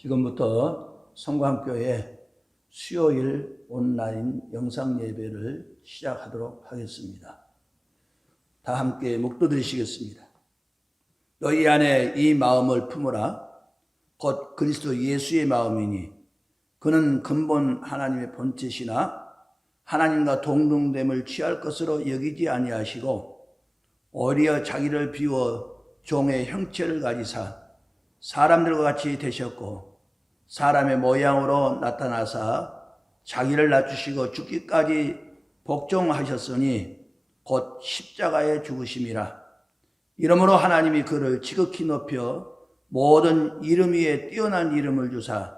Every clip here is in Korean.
지금부터 성광교회 수요일 온라인 영상 예배를 시작하도록 하겠습니다. 다 함께 묵도드리시겠습니다. 너희 안에 이 마음을 품으라. 곧 그리스도 예수의 마음이니 그는 근본 하나님의 본체시나 하나님과 동등됨을 취할 것으로 여기지 아니하시고 오히려 자기를 비워 종의 형체를 가지사 사람들과 같이 되셨고 사람의 모양으로 나타나사 자기를 낮추시고 죽기까지 복종하셨으니 곧 십자가에 죽으심이라. 이러므로 하나님이 그를 지극히 높여 모든 이름 위에 뛰어난 이름을 주사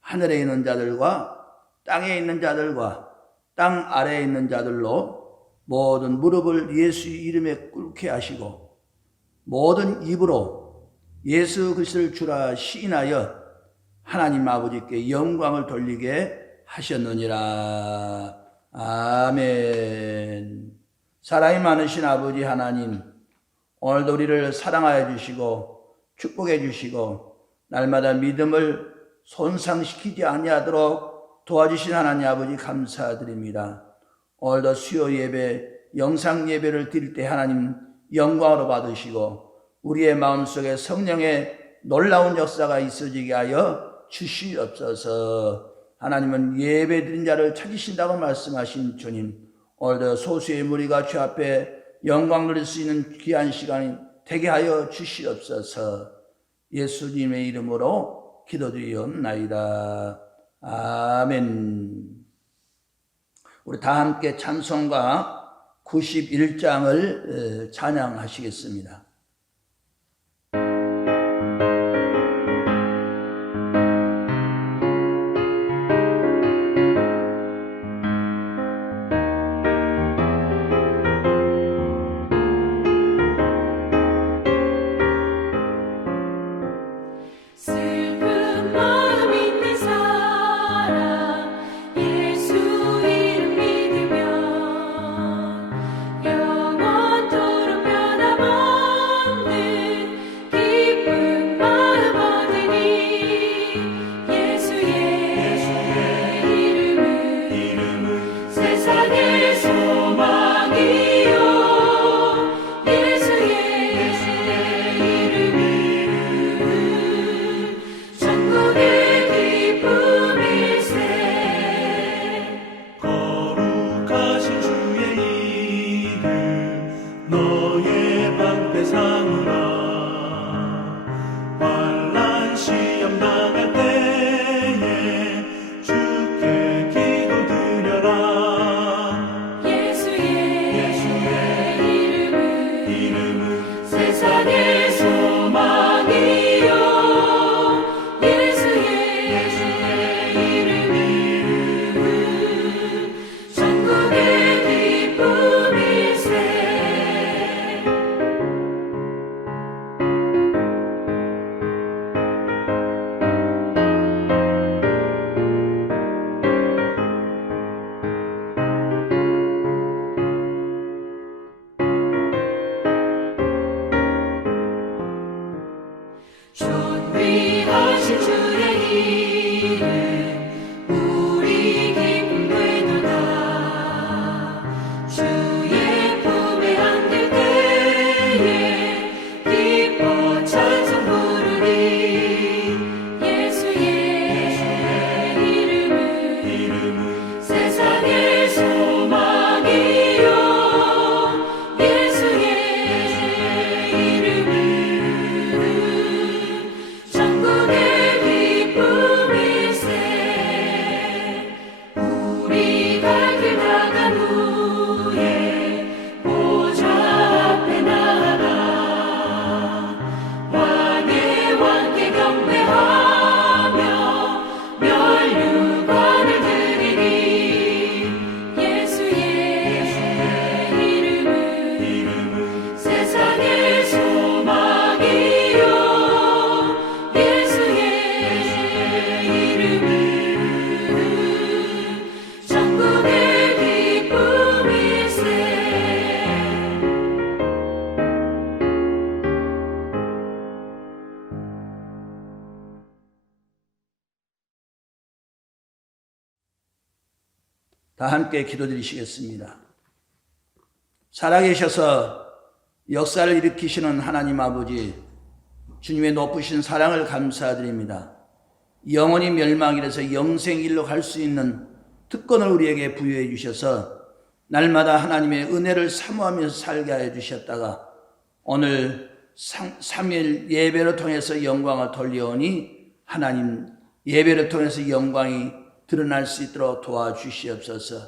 하늘에 있는 자들과 땅에 있는 자들과 땅 아래에 있는 자들로 모든 무릎을 예수 이름에 꿇게 하시고 모든 입으로 예수 그리스도를 주라 시인하여 하나님 아버지께 영광을 돌리게 하셨느니라. 아멘. 사랑이 많으신 아버지 하나님, 오늘도 우리를 사랑하여 주시고 축복해 주시고 날마다 믿음을 손상시키지 아니하도록 도와주신 하나님 아버지 감사드립니다. 오늘도 수요 예배, 영상 예배를 드릴 때 하나님 영광으로 받으시고 우리의 마음속에 성령의 놀라운 역사가 있어지게 하여 주시옵소서. 하나님은 예배 드린 자를 찾으신다고 말씀하신 주님, 오늘도 소수의 무리가 주 앞에 영광 누릴 수 있는 귀한 시간이 되게 하여 주시옵소서. 예수님의 이름으로 기도드리옵나이다. 아멘. 우리 다 함께 찬송가 91장을 찬양하시겠습니다. 전국의 다 함께 기도드리시겠습니다. 살아계셔서 역사를 일으키시는 하나님 아버지, 주님의 높으신 사랑을 감사드립니다. 영원히 멸망이라서 영생일로 갈 수 있는 특권을 우리에게 부여해 주셔서 날마다 하나님의 은혜를 사모하면서 살게 하여 주셨다가 오늘 3일 예배를 통해서 영광을 돌려오니 하나님 예배를 통해서 영광이 드러날 수 있도록 도와주시옵소서.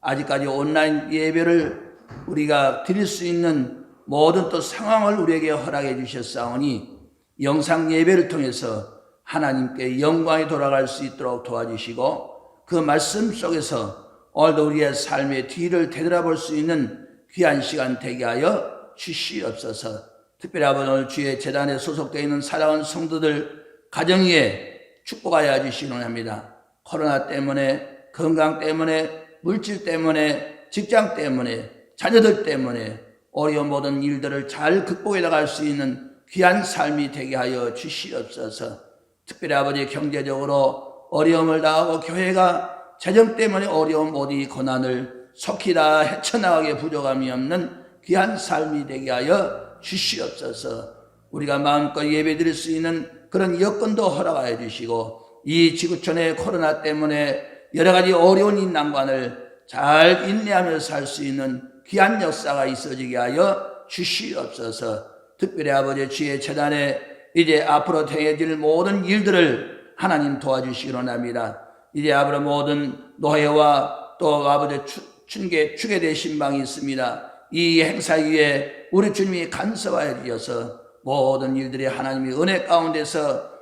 아직까지 온라인 예배를 우리가 드릴 수 있는 모든 또 상황을 우리에게 허락해 주셨사오니 영상 예배를 통해서 하나님께 영광이 돌아갈 수 있도록 도와주시고 그 말씀 속에서 오늘도 우리의 삶의 뒤를 되돌아볼 수 있는 귀한 시간 되게 하여 주시옵소서. 특별히 아버지 오늘 주의 재단에 소속되어 있는 사랑하는 성도들 가정 위에 축복하여 주시기 원합니다. 코로나 때문에, 건강 때문에, 물질 때문에, 직장 때문에, 자녀들 때문에 어려운 모든 일들을 잘 극복해 나갈 수 있는 귀한 삶이 되게 하여 주시옵소서. 특별히 아버지 경제적으로 어려움을 당하고 교회가 재정 때문에 어려운 모든 고난을 속히 다 헤쳐나가게 부족함이 없는 귀한 삶이 되게 하여 주시옵소서. 우리가 마음껏 예배드릴 수 있는 그런 여건도 허락하여 주시고 이 지구촌의 코로나 때문에 여러 가지 어려운 이 난관을 잘 인내하며 살 수 있는 귀한 역사가 있어지게 하여 주시옵소서. 특별히 아버지 주의 재단에 이제 앞으로 행해질 모든 일들을 하나님 도와주시기 원합니다. 이제 앞으로 모든 노회와 또 아버지 축예대 신방이 있습니다. 이 행사 위에 우리 주님이 간섭하여 주셔서 모든 일들이 하나님의 은혜 가운데서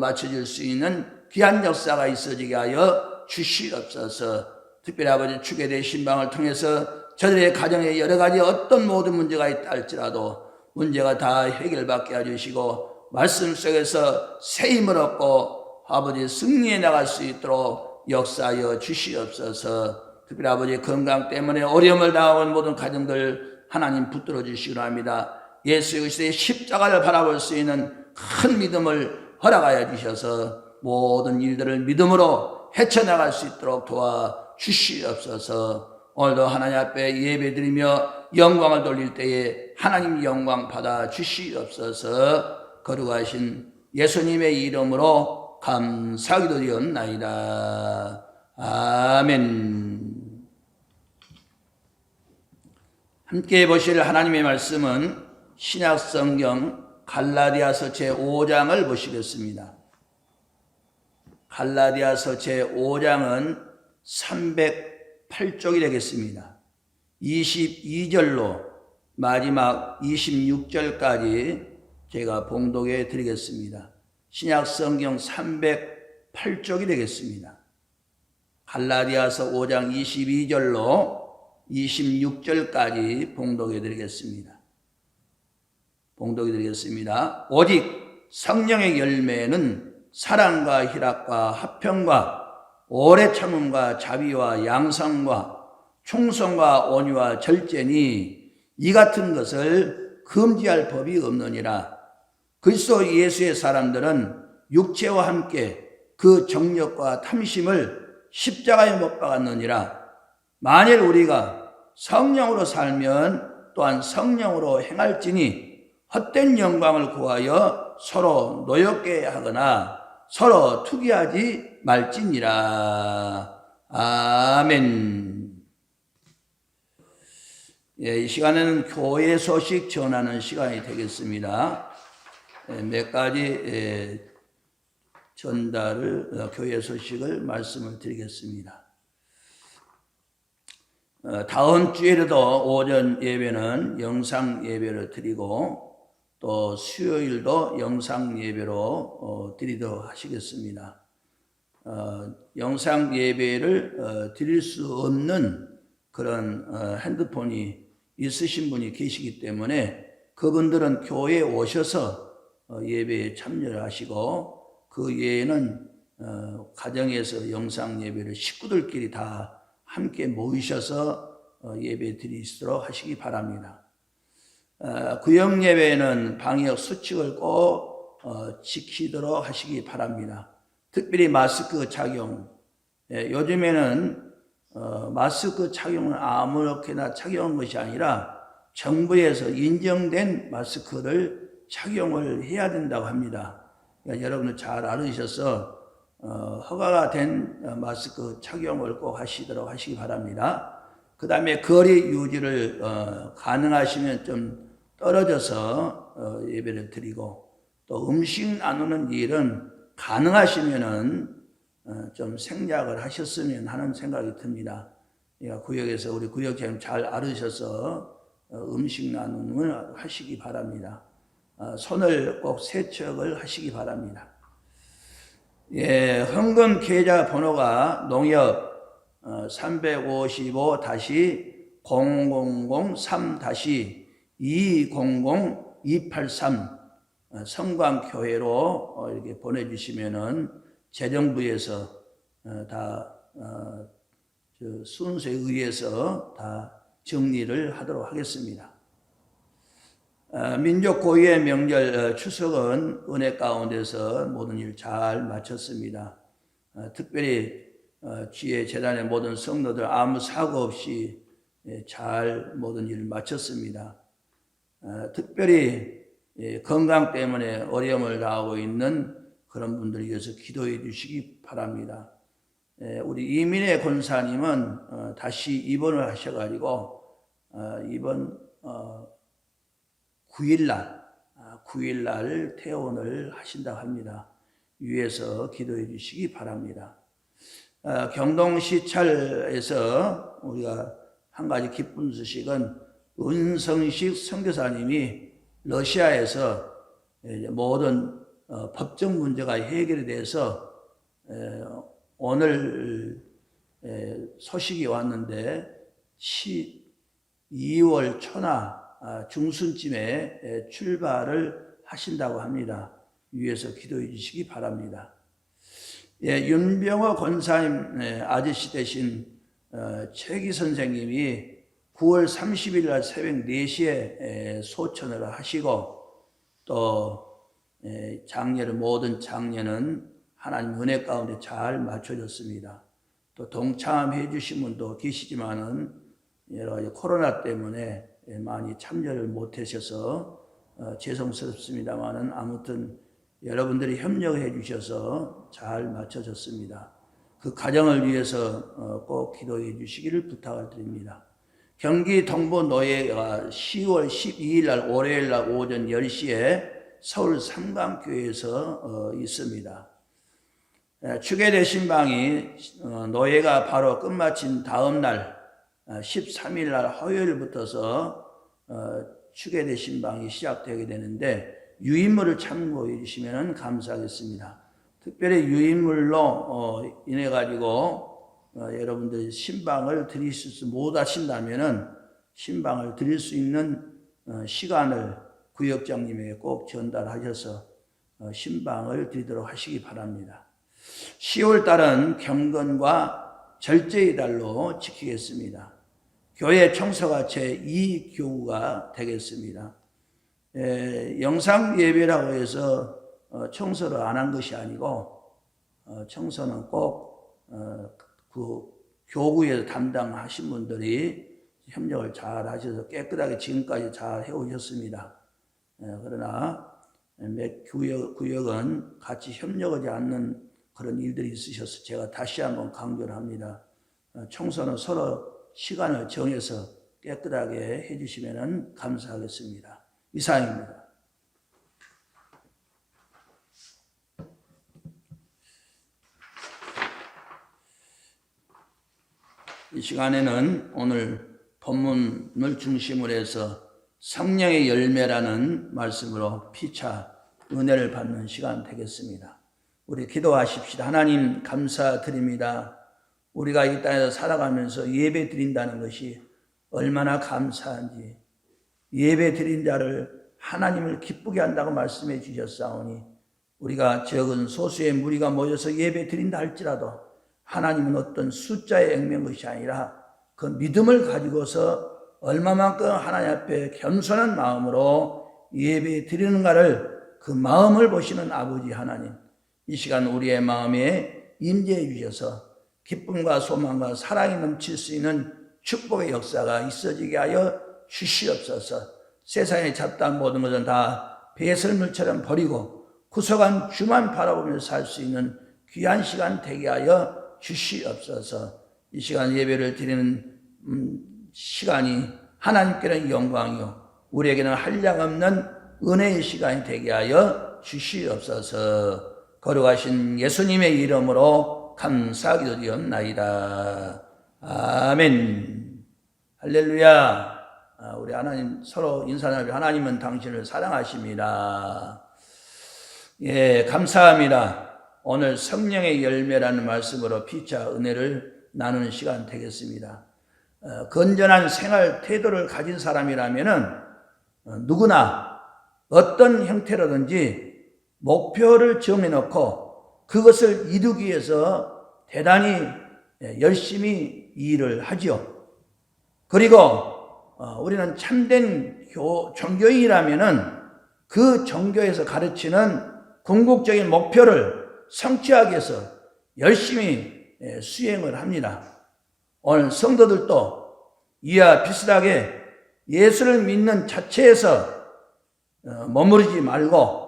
맞춰질 수 있는 귀한 역사가 있어지게 하여 주시옵소서. 특별히 아버지 축예대 신방을 통해서 저들의 가정에 여러 가지 어떤 모든 문제가 있다 할지라도 문제가 다 해결받게 해주시고 말씀 속에서 새 힘을 얻고 아버지 승리해 나갈 수 있도록 역사하여 주시옵소서. 특별히 아버지 건강 때문에 어려움을 당하는 모든 가정들 하나님 붙들어 주시기 바랍니다. 예수 그리스도의 십자가를 바라볼 수 있는 큰 믿음을 허락하여 주셔서 모든 일들을 믿음으로 헤쳐나갈 수 있도록 도와주시옵소서. 오늘도 하나님 앞에 예배드리며 영광을 돌릴 때에 하나님 영광 받아 주시옵소서. 거룩하신 예수님의 이름으로 감사하기도 드렸나이다. 아멘. 함께 보실 하나님의 말씀은 신약성경 갈라디아서 제5장을 보시겠습니다. 갈라디아서 제5장은 308쪽이 되겠습니다. 22절로 마지막 26절까지 제가 봉독해 드리겠습니다. 신약성경 308쪽이 되겠습니다. 갈라디아서 5장 22절로 26절까지 봉독해 드리겠습니다. 봉독해 드리겠습니다. 오직 성령의 열매는 사랑과 희락과 화평과 오래 참음과 자비와 양성과 충성과 온유와 절제니 이 같은 것을 금지할 법이 없느니라. 그리스도 예수의 사람들은 육체와 함께 그 정욕과 탐심을 십자가에 못 박았느니라. 만일 우리가 성령으로 살면 또한 성령으로 행할지니 헛된 영광을 구하여 서로 노엽게 하거나 서로 투기하지 말지니라. 아멘. 이 시간에는 교회 소식 전하는 시간이 되겠습니다. 몇 가지 전달을 교회 소식을 말씀을 드리겠습니다. 다음 주에도 오전 예배는 영상 예배를 드리고 또 수요일도 영상 예배로 드리도록 하시겠습니다. 영상 예배를 드릴 수 없는 그런 핸드폰이 있으신 분이 계시기 때문에 그분들은 교회에 오셔서 예배에 참여를 하시고 그 외에는 가정에서 영상 예배를 식구들끼리 다 함께 모이셔서 예배 드리도록 하시기 바랍니다. 구역 예배는 방역 수칙을 꼭 지키도록 하시기 바랍니다. 특별히 마스크 착용. 요즘에는 마스크 착용은 아무렇게나 착용한 것이 아니라 정부에서 인정된 마스크를 착용을 해야 된다고 합니다. 그러니까 여러분들 잘 알으셔서 허가가 된 마스크 착용을 꼭 하시도록 하시기 바랍니다. 그 다음에 거리 유지를 가능하시면 좀 떨어져서 예배를 드리고, 또 음식 나누는 일은 가능하시면은 좀 생략을 하셨으면 하는 생각이 듭니다. 그러니까 구역에서 우리 구역장님 잘 알으셔서 음식 나눔을 하시기 바랍니다. 손을 꼭 세척을 하시기 바랍니다. 예, 헌금 계좌 번호가 농협 355-003-200-283 성광교회로 이렇게 보내주시면은 재정부에서 다 순서에 의해서 다 정리를 하도록 하겠습니다. 민족 고유의 명절 추석은 은혜 가운데서 모든 일 잘 마쳤습니다. 특별히 주의 재단의 모든 성도들 아무 사고 없이 잘 모든 일을 마쳤습니다. 특별히 건강 때문에 어려움을 당하고 있는 그런 분들을 위해서 기도해 주시기 바랍니다. 우리 이민혜 권사님은 다시 입원을 하셔가지고 이번 9일날 퇴원을 하신다고 합니다. 위에서 기도해 주시기 바랍니다. 경동시찰에서 우리가 한 가지 기쁜 소식은 은성식 선교사님이 러시아에서 모든 법적 문제가 해결이 돼서 오늘 소식이 왔는데 2월 초나 중순쯤에 출발을 하신다고 합니다. 위에서 기도해 주시기 바랍니다. 윤병호 권사님 아저씨 되신 최기 선생님이 9월 30일 날 새벽 4시에 소천을 하시고, 또 장례를 모든 장례는 하나님 은혜 가운데 잘 맞춰졌습니다. 또 동참해 주신 분도 계시지만은 여러 가지 코로나 때문에 많이 참여를 못하셔서 죄송스럽습니다만은 아무튼 여러분들이 협력해 주셔서 잘 맞춰졌습니다. 그 가정을 위해서 꼭 기도해 주시기를 부탁을 드립니다. 경기 동부노예가 10월 12일 날 월요일 날 오전 10시에 서울 삼강교회에서 있습니다. 추계대 신방이 노예가 바로 끝마친 다음 날 13일 날 화요일부터서 추계대 신방이 시작되게 되는데 유인물을 참고해 주시면 감사하겠습니다. 특별히 유인물로 인해 가지고 여러분들 신방을 드리실 수 못하신다면은 신방을 드릴 수 있는 시간을 구역장님에게 꼭 전달하셔서 신방을 드리도록 하시기 바랍니다. 10월 달은 경건과 절제의 달로 지키겠습니다. 교회 청소가 제2교구가 되겠습니다. 영상 예배라고 해서 청소를 안 한 것이 아니고 청소는 꼭 그 교구에서 담당하신 분들이 협력을 잘 하셔서 깨끗하게 지금까지 잘 해오셨습니다. 그러나 몇 구역은 같이 협력하지 않는 그런 일들이 있으셔서 제가 다시 한번 강조를 합니다. 청소는 서로 시간을 정해서 깨끗하게 해주시면 감사하겠습니다. 이상입니다. 이 시간에는 오늘 본문을 중심으로 해서 성령의 열매라는 말씀으로 피차 은혜를 받는 시간 되겠습니다. 우리 기도하십시다. 하나님 감사드립니다. 우리가 이 땅에서 살아가면서 예배 드린다는 것이 얼마나 감사한지, 예배 드린 자를 하나님을 기쁘게 한다고 말씀해 주셨사오니 우리가 적은 소수의 무리가 모여서 예배 드린다 할지라도 하나님은 어떤 숫자에 얽매인 것이 아니라 그 믿음을 가지고서 얼마만큼 하나님 앞에 겸손한 마음으로 예배 드리는가를 그 마음을 보시는 아버지 하나님, 이 시간 우리의 마음에 임재해 주셔서 기쁨과 소망과 사랑이 넘칠 수 있는 축복의 역사가 있어지게 하여 주시옵소서. 세상에 잡다한 모든 것은 다 배설물처럼 버리고 구속한 주만 바라보며 살 수 있는 귀한 시간 되게 하여 주시옵소서. 이 시간 예배를 드리는 시간이 하나님께는 영광이요 우리에게는 한량없는 은혜의 시간이 되게 하여 주시옵소서. 거룩하신 예수님의 이름으로 감사하기도 드리옵나이다. 아멘. 할렐루야. 우리 하나님 서로 인사나누며 하나님은 당신을 사랑하십니다. 예, 감사합니다. 오늘 성령의 열매라는 말씀으로 피차 은혜를 나누는 시간 되겠습니다. 건전한 생활 태도를 가진 사람이라면은 누구나 어떤 형태로든지 목표를 정해놓고 그것을 이루기 위해서 대단히 열심히 일을 하죠. 그리고 우리는 참된 종교인이라면은 그 종교에서 가르치는 궁극적인 목표를 성취하기 위해서 열심히 수행을 합니다. 오늘 성도들도 이와 비슷하게 예수를 믿는 자체에서 머무르지 말고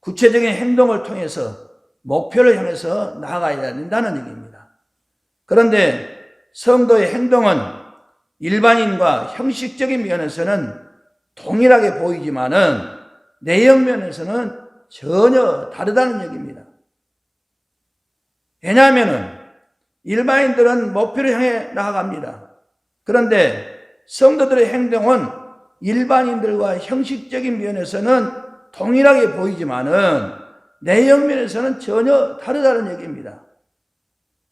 구체적인 행동을 통해서 목표를 향해서 나아가야 된다는 얘기입니다. 그런데 성도의 행동은 일반인과 형식적인 면에서는 동일하게 보이지만은 내용 면에서는 전혀 다르다는 얘기입니다. 왜냐하면은 일반인들은 목표를 향해 나아갑니다. 그런데 성도들의 행동은 일반인들과 형식적인 면에서는 동일하게 보이지만은 내용 면에서는 전혀 다르다는 얘기입니다.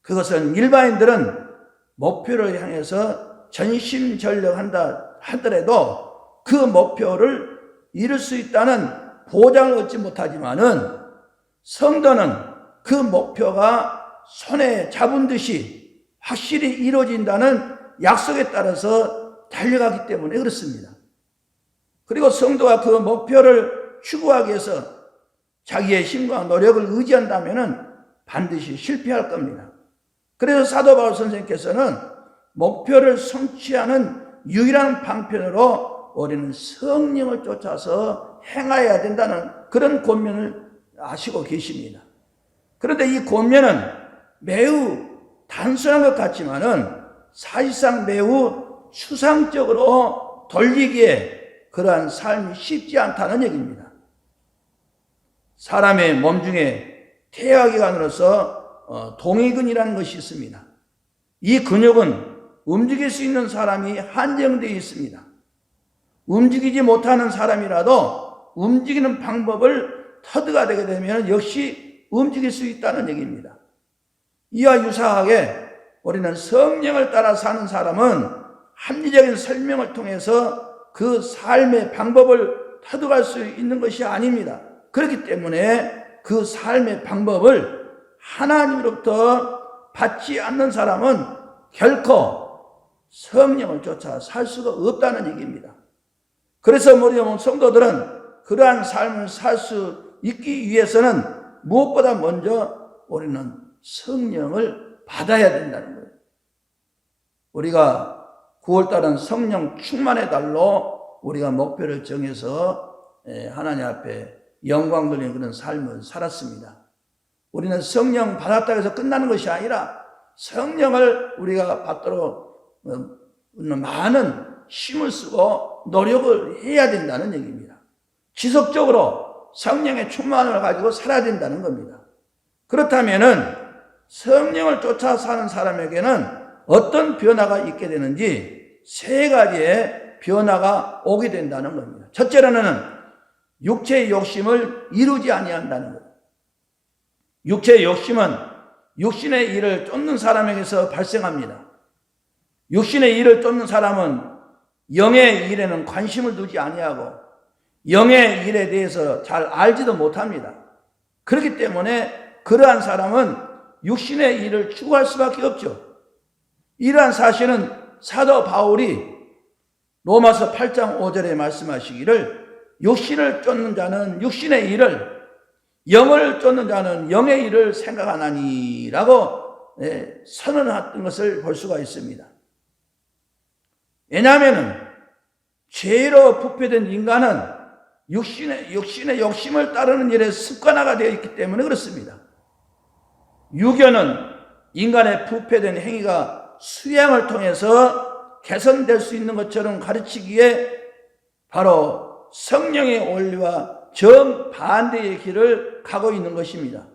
그것은 일반인들은 목표를 향해서 전심전력한다 하더라도 그 목표를 이룰 수 있다는 보장을 얻지 못하지만은 성도는 그 목표가 손에 잡은 듯이 확실히 이루어진다는 약속에 따라서 달려가기 때문에 그렇습니다. 그리고 성도가 그 목표를 추구하기 위해서 자기의 힘과 노력을 의지한다면은 반드시 실패할 겁니다. 그래서 사도 바울 선생님께서는 목표를 성취하는 유일한 방편으로 우리는 성령을 쫓아서 행하여야 된다는 그런 권면을 하시고 계십니다. 그런데 이 권면은 매우 단순한 것 같지만은 사실상 매우 추상적으로 돌리기에 그러한 삶이 쉽지 않다는 얘기입니다. 사람의 몸 중에 태아기관으로서 동의근이라는 것이 있습니다. 이 근육은 움직일 수 있는 사람이 한정되어 있습니다. 움직이지 못하는 사람이라도 움직이는 방법을 터득하게 되면 역시 움직일 수 있다는 얘기입니다. 이와 유사하게 우리는 성령을 따라 사는 사람은 합리적인 설명을 통해서 그 삶의 방법을 터득할 수 있는 것이 아닙니다. 그렇기 때문에 그 삶의 방법을 하나님으로부터 받지 않는 사람은 결코 성령을 쫓아 살 수가 없다는 얘기입니다. 그래서 우리 성도들은 그러한 삶을 살 수 있기 위해서는 무엇보다 먼저 우리는 성령을 받아야 된다는 거예요. 우리가 9월달은 성령 충만의 달로 우리가 목표를 정해서 하나님 앞에 영광 돌리는 그런 삶을 살았습니다. 우리는 성령 받았다고 해서 끝나는 것이 아니라 성령을 우리가 받도록 많은 힘을 쓰고 노력을 해야 된다는 얘기입니다. 지속적으로 성령의 충만을 가지고 살아야 된다는 겁니다. 그렇다면은 성령을 쫓아 사는 사람에게는 어떤 변화가 있게 되는지 세 가지의 변화가 오게 된다는 겁니다. 첫째로는 육체의 욕심을 이루지 아니한다는 것. 육체의 욕심은 육신의 일을 쫓는 사람에게서 발생합니다. 육신의 일을 쫓는 사람은 영의 일에는 관심을 두지 아니하고 영의 일에 대해서 잘 알지도 못합니다. 그렇기 때문에 그러한 사람은 육신의 일을 추구할 수밖에 없죠. 이러한 사실은 사도 바울이 로마서 8장 5절에 말씀하시기를 육신을 쫓는 자는 육신의 일을 영을 쫓는 자는 영의 일을 생각하나니 라고 선언했던 것을 볼 수가 있습니다. 왜냐하면 죄로 부패된 인간은 육신의 욕심을 따르는 일에 습관화가 되어 있기 때문에 그렇습니다. 유교는 인간의 부패된 행위가 수양을 통해서 개선될 수 있는 것처럼 가르치기에 바로 성령의 원리와 정반대의 길을 가고 있는 것입니다.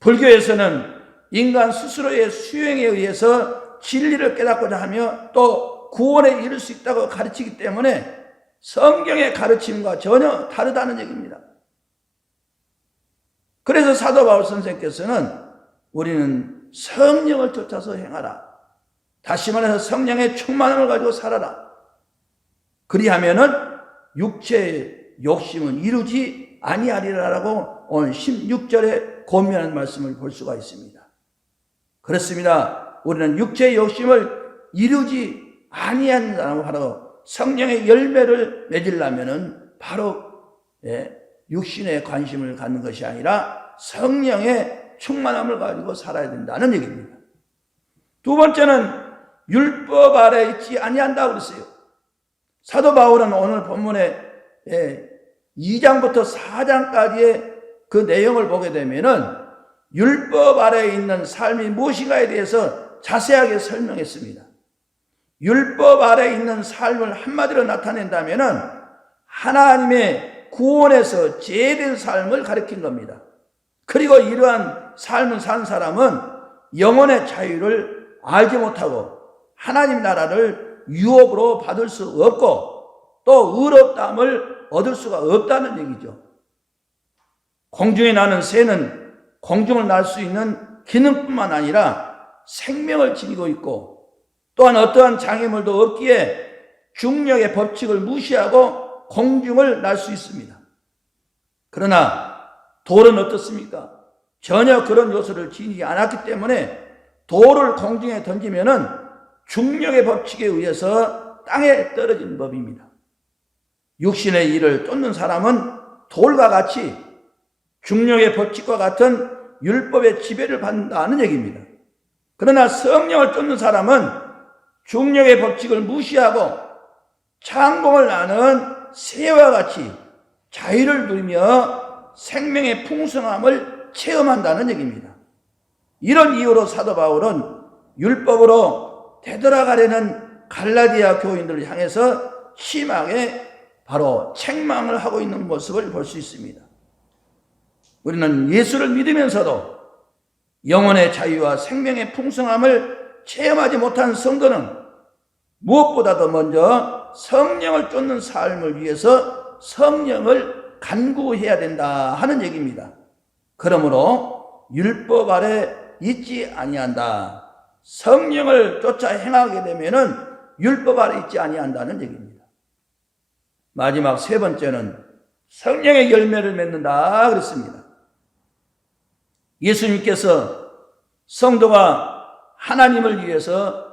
불교에서는 인간 스스로의 수행에 의해서 진리를 깨닫고자 하며 또 구원에 이를 수 있다고 가르치기 때문에 성경의 가르침과 전혀 다르다는 얘기입니다. 그래서 사도 바울 선생께서는 우리는 성령을 쫓아서 행하라. 다시 말해서 성령의 충만함을 가지고 살아라. 그리하면은 육체의 욕심은 이루지 아니하리라라고 오늘 16절에 권면하는 말씀을 볼 수가 있습니다. 그렇습니다. 우리는 육체의 욕심을 이루지 아니한다고 바로 성령의 열매를 맺으려면은 바로 육신의 관심을 갖는 것이 아니라 성령의 충만함을 가지고 살아야 된다는 얘기입니다. 두 번째는 율법 아래 있지 아니한다고 그랬어요. 사도 바울은 오늘 본문에 2장부터 4장까지의 그 내용을 보게 되면은 율법 아래에 있는 삶이 무엇인가에 대해서 자세하게 설명했습니다. 율법 아래에 있는 삶을 한마디로 나타낸다면은 하나님의 구원에서 제외된 삶을 가리킨 겁니다. 그리고 이러한 삶을 산 사람은 영혼의 자유를 알지 못하고 하나님 나라를 유업으로 받을 수 없고 또 의롭다함을 얻을 수가 없다는 얘기죠. 공중에 나는 새는 공중을 날 수 있는 기능뿐만 아니라 생명을 지니고 있고 또한 어떠한 장애물도 없기에 중력의 법칙을 무시하고 공중을 날 수 있습니다. 그러나 돌은 어떻습니까? 전혀 그런 요소를 지니지 않았기 때문에 돌을 공중에 던지면은 중력의 법칙에 의해서 땅에 떨어지는 법입니다. 육신의 일을 쫓는 사람은 돌과 같이 중력의 법칙과 같은 율법의 지배를 받는다는 얘기입니다. 그러나 성령을 쫓는 사람은 중력의 법칙을 무시하고 창공을 나는 새와 같이 자유를 누리며 생명의 풍성함을 체험한다는 얘기입니다. 이런 이유로 사도 바울은 율법으로 되돌아가려는 갈라디아 교인들을 향해서 심하게 바로 책망을 하고 있는 모습을 볼 수 있습니다. 우리는 예수를 믿으면서도 영혼의 자유와 생명의 풍성함을 체험하지 못한 성도는 무엇보다도 먼저 성령을 쫓는 삶을 위해서 성령을 간구해야 된다 하는 얘기입니다. 그러므로 율법 아래 있지 아니한다. 성령을 쫓아 행하게 되면은 율법 아래 있지 아니한다는 얘기입니다. 마지막 세 번째는 성령의 열매를 맺는다 그랬습니다. 예수님께서 성도가 하나님을 위해서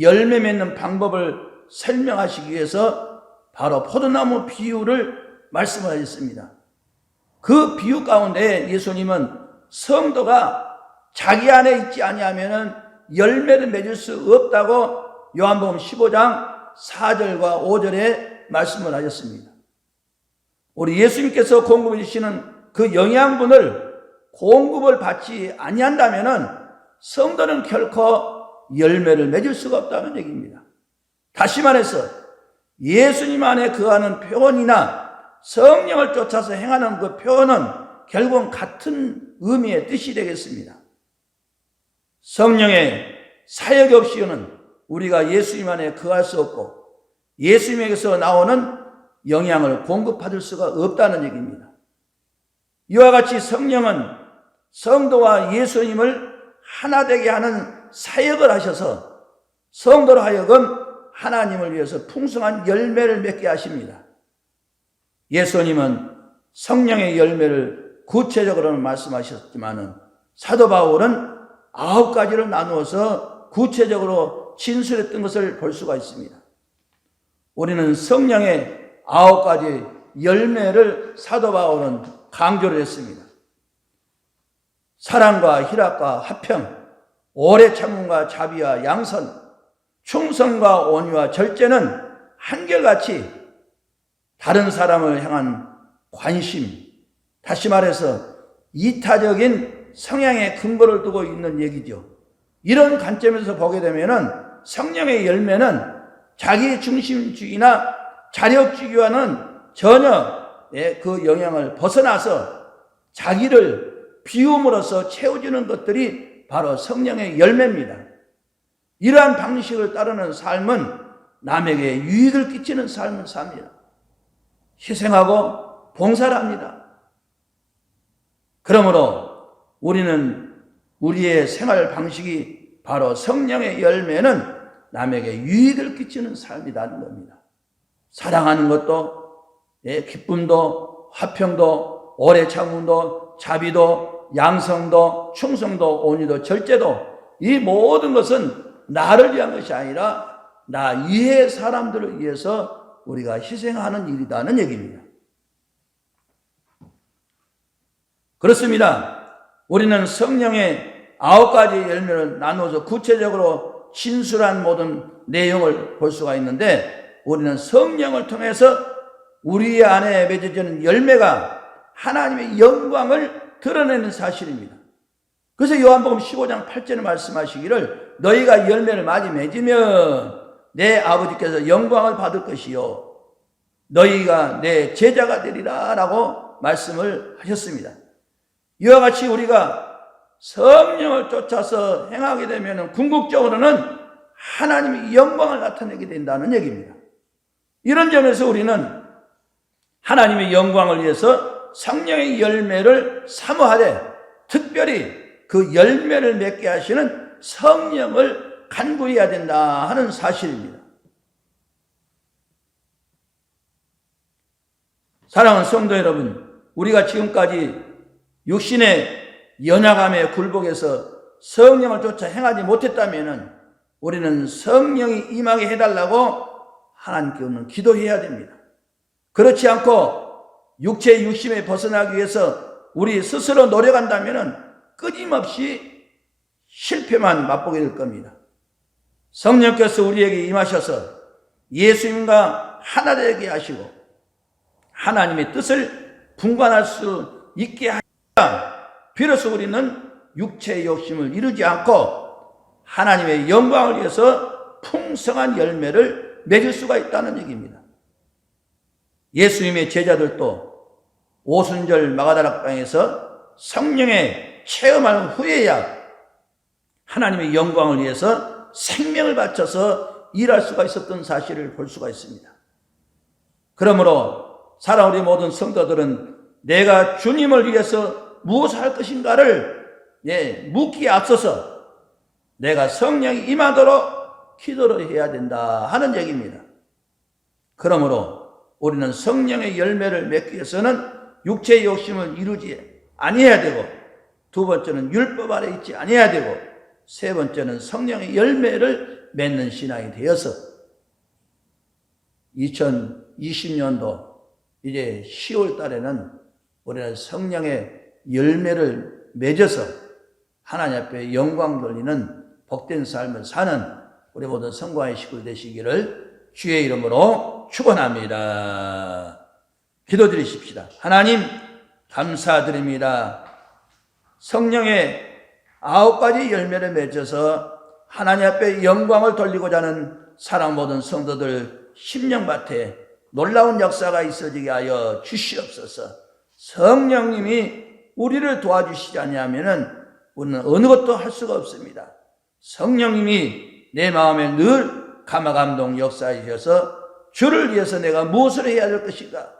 열매 맺는 방법을 설명하시기 위해서 바로 포도나무 비유를 말씀하셨습니다. 그 비유 가운데 예수님은 성도가 자기 안에 있지 아니하면은 열매를 맺을 수 없다고 요한복음 15장 4절과 5절에 말씀을 하셨습니다. 우리 예수님께서 공급해 주시는 그 영양분을 공급을 받지 아니한다면은 성도는 결코 열매를 맺을 수가 없다는 얘기입니다. 다시 말해서 예수님 안에 거하는 표현이나 성령을 쫓아서 행하는 그 표현은 결국은 같은 의미의 뜻이 되겠습니다. 성령의 사역이 없이는 우리가 예수님 안에 거할 수 없고 예수님에게서 나오는 영향을 공급받을 수가 없다는 얘기입니다. 이와 같이 성령은 성도와 예수님을 하나 되게 하는 사역을 하셔서 성도로 하여금 하나님을 위해서 풍성한 열매를 맺게 하십니다. 예수님은 성령의 열매를 구체적으로는 말씀하셨지만은 사도 바울은 9가지를 나누어서 구체적으로 진술했던 것을 볼 수가 있습니다. 우리는 성령의 9가지 열매를 사도 바울은 강조를 했습니다. 사랑과 희락과 화평, 오래 참음과 자비와 양선, 충성과 온유와 절제는 한결같이 다른 사람을 향한 관심, 다시 말해서 이타적인 성향의 근거를 두고 있는 얘기죠. 이런 관점에서 보게 되면은 성령의 열매는 자기 중심주의나 자력주의와는 전혀 그 영향을 벗어나서 자기를 비움으로써 채워주는 것들이 바로 성령의 열매입니다. 이러한 방식을 따르는 삶은 남에게 유익을 끼치는 삶을 삽니다. 희생하고 봉사를 합니다. 그러므로 우리는 우리의 생활 방식이 바로 성령의 열매는 남에게 유익을 끼치는 삶이라는 겁니다. 사랑하는 것도, 기쁨도, 화평도, 오래 참음도, 자비도, 양성도, 충성도, 온유도, 절제도, 이 모든 것은 나를 위한 것이 아니라 나 이외의 사람들을 위해서 우리가 희생하는 일이라는 얘기입니다. 그렇습니다. 우리는 성령의 9가지 열매를 나누어서 구체적으로 진술한 모든 내용을 볼 수가 있는데, 우리는 성령을 통해서 우리 안에 맺어지는 열매가 하나님의 영광을 드러내는 사실입니다. 그래서 요한복음 15장 8절에 말씀하시기를 너희가 열매를 많이 맺으면 내 아버지께서 영광을 받을 것이요 너희가 내 제자가 되리라 라고 말씀을 하셨습니다. 이와 같이 우리가 성령을 쫓아서 행하게 되면 궁극적으로는 하나님의 영광을 나타내게 된다는 얘기입니다. 이런 점에서 우리는 하나님의 영광을 위해서 성령의 열매를 사모하되 특별히 그 열매를 맺게 하시는 성령을 간구해야 된다 하는 사실입니다. 사랑하는 성도 여러분, 우리가 지금까지 육신의 연약함의 굴복에서 성령을 쫓아 행하지 못했다면 우리는 성령이 임하게 해달라고 하나님께 오늘 기도해야 됩니다. 그렇지 않고 육체의 육심에 벗어나기 위해서 우리 스스로 노력한다면 끊임없이 실패만 맛보게 될 겁니다. 성령께서 우리에게 임하셔서 예수님과 하나 되게 하시고 하나님의 뜻을 분간할 수 있게 하시라 비로소 우리는 육체의 욕심을 이루지 않고 하나님의 영광을 위해서 풍성한 열매를 맺을 수가 있다는 얘기입니다. 예수님의 제자들도 오순절 마가다락 방에서 성령의 체험한 후에야 하나님의 영광을 위해서 생명을 바쳐서 일할 수가 있었던 사실을 볼 수가 있습니다. 그러므로 사랑하는 우리 모든 성도들은 내가 주님을 위해서 무엇을 할 것인가를 묻기에 앞서서 내가 성령이 임하도록 기도를 해야 된다 하는 얘기입니다. 그러므로 우리는 성령의 열매를 맺기 위해서는 육체의 욕심을 이루지 아니해야 되고, 두 번째는 율법 아래 있지 아니해야 되고, 세 번째는 성령의 열매를 맺는 신앙이 되어서 2020년도 이제 10월 달에는 우리는 성령의 열매를 맺어서 하나님 앞에 영광 돌리는 복된 삶을 사는 우리 모든 성도의 식구 되시기를 주의 이름으로 축원합니다. 기도드리십시다. 하나님 감사드립니다. 성령의 9가지 열매를 맺어서 하나님 앞에 영광을 돌리고자 하는 사랑 모든 성도들 심령밭에 놀라운 역사가 있어지게 하여 주시옵소서. 성령님이 우리를 도와주시지 않으면 우리는 어느 것도 할 수가 없습니다. 성령님이 내 마음에 늘 감화감동 역사해 주셔서 주를 위해서 내가 무엇을 해야 될 것인가.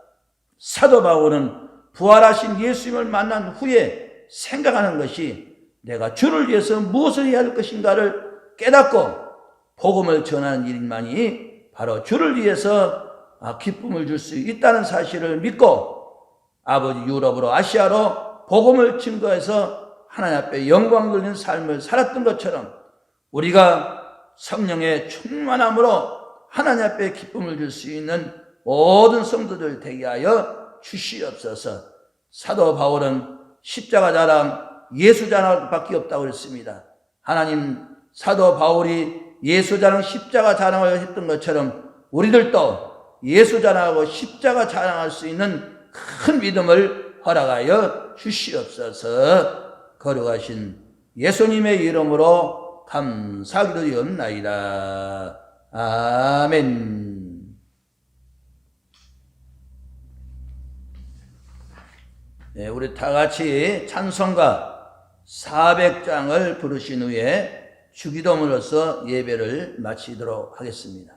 사도 바울은 부활하신 예수님을 만난 후에 생각하는 것이 내가 주를 위해서 무엇을 해야 할 것인가를 깨닫고 복음을 전하는 일만이 바로 주를 위해서 기쁨을 줄 수 있다는 사실을 믿고 아버지 유럽으로 아시아로 복음을 증거해서 하나님 앞에 영광 돌리는 삶을 살았던 것처럼 우리가 성령의 충만함으로 하나님 앞에 기쁨을 줄 수 있는 모든 성도들 되게 하여 주시옵소서. 사도 바울은 십자가 자랑, 예수 자랑밖에 없다고 그랬습니다. 하나님 사도 바울이 예수 자랑 십자가 자랑을 했던 것처럼 우리들도 예수 자랑하고 십자가 자랑할 수 있는 큰 믿음을 허락하여 주시옵소서. 거룩하신 예수님의 이름으로 감사드리옵나이다. 아멘. 네, 우리 다 같이 찬송가 400장을 부르신 후에 주기도문으로서 예배를 마치도록 하겠습니다.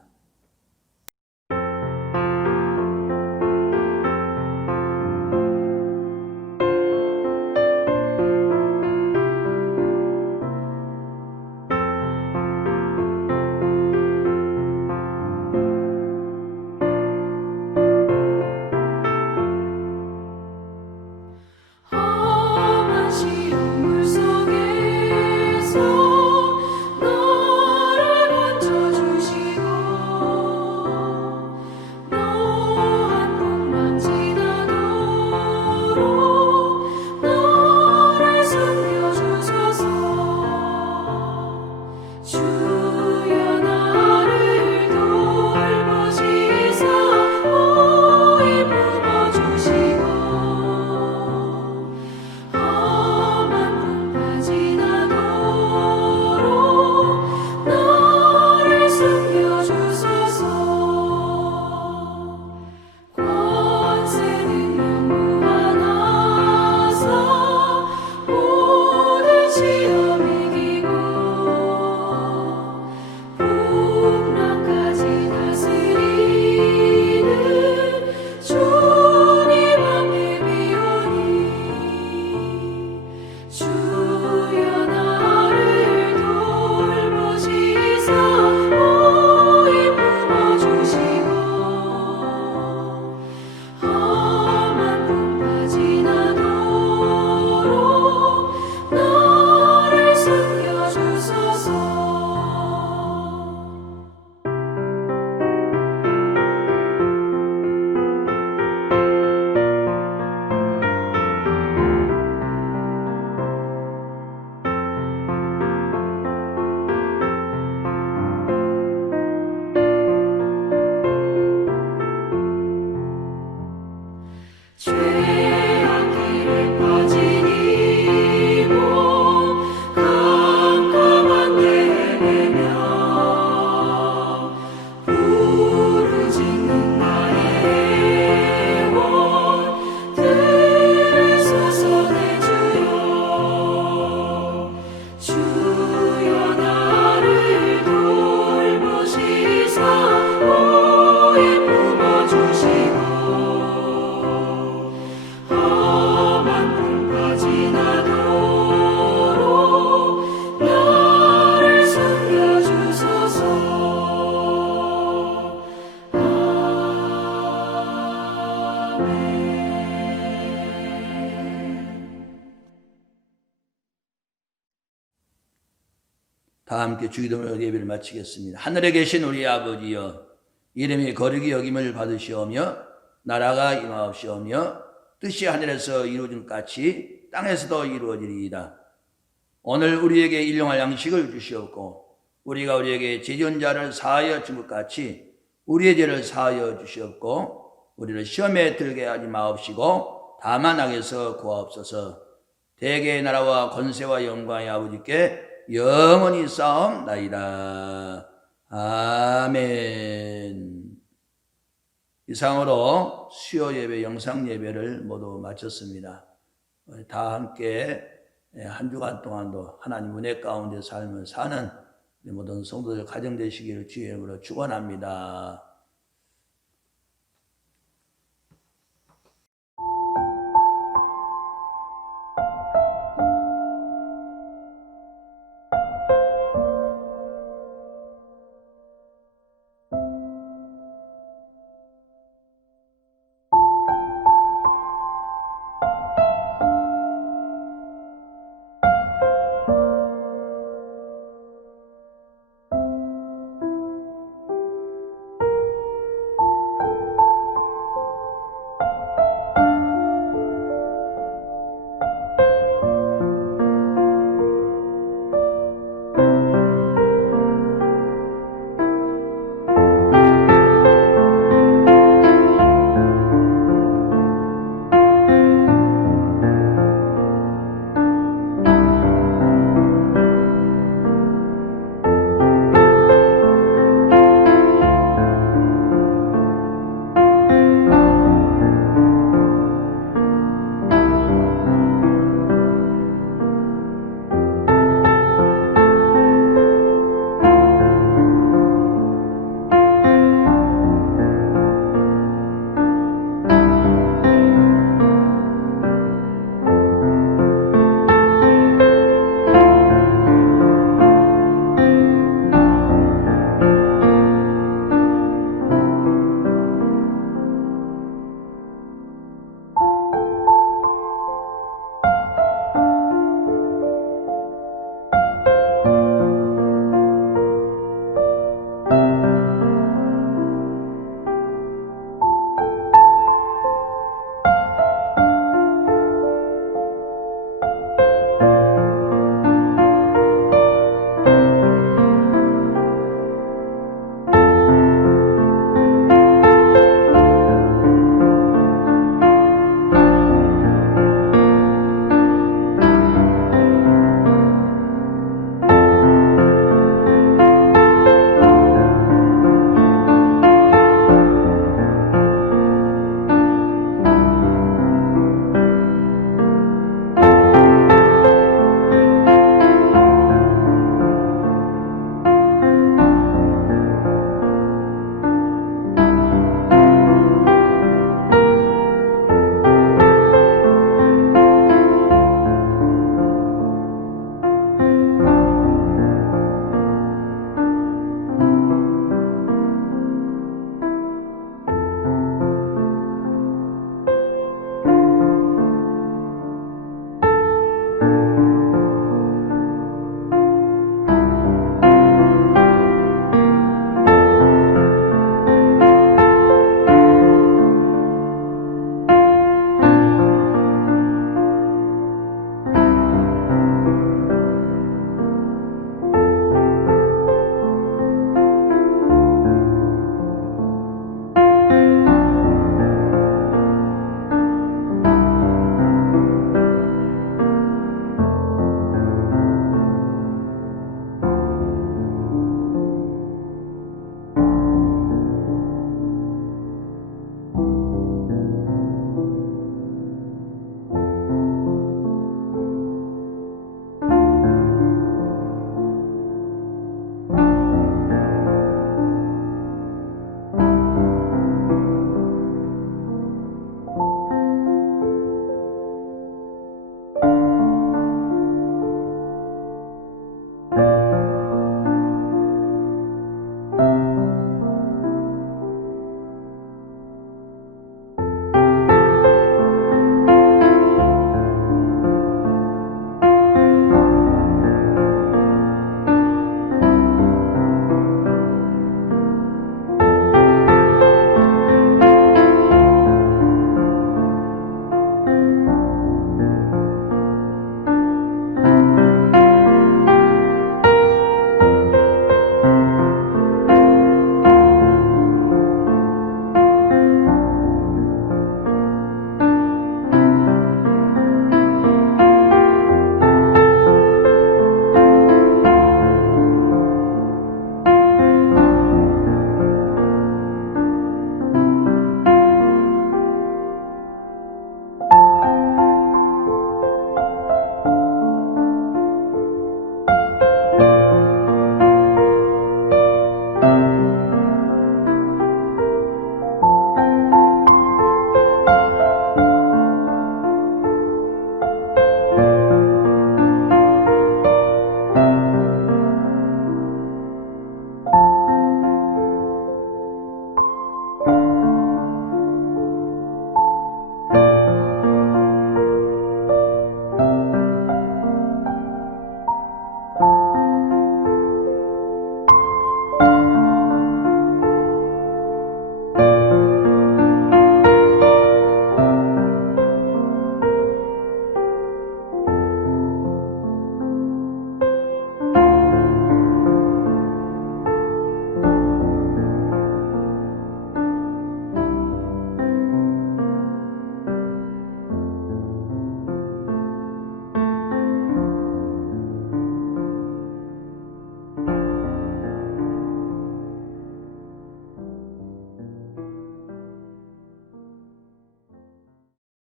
다 함께 주기도문으로 예배를 마치겠습니다. 하늘에 계신 우리 아버지여, 이름이 거룩히 여김을 받으시오며 나라가 임하옵시오며 뜻이 하늘에서 이루어진 같이 땅에서도 이루어지리이다. 오늘 우리에게 일용할 양식을 주시옵고 우리가 우리에게 죄 지은 자를 사하여 준 것 같이 우리의 죄를 사하여 주시옵고 우리를 시험에 들게 하지 마옵시고 다만 악에서 구하옵소서. 대개의 나라와 권세와 영광의 아버지께 영원히 싸움나이다. 아멘. 이상으로 수요 예배, 영상 예배를 모두 마쳤습니다. 다 함께 한 주간 동안도 하나님 은혜 가운데 삶을 사는 모든 성도들 가정 되시기를 주의 이름으로 축원합니다.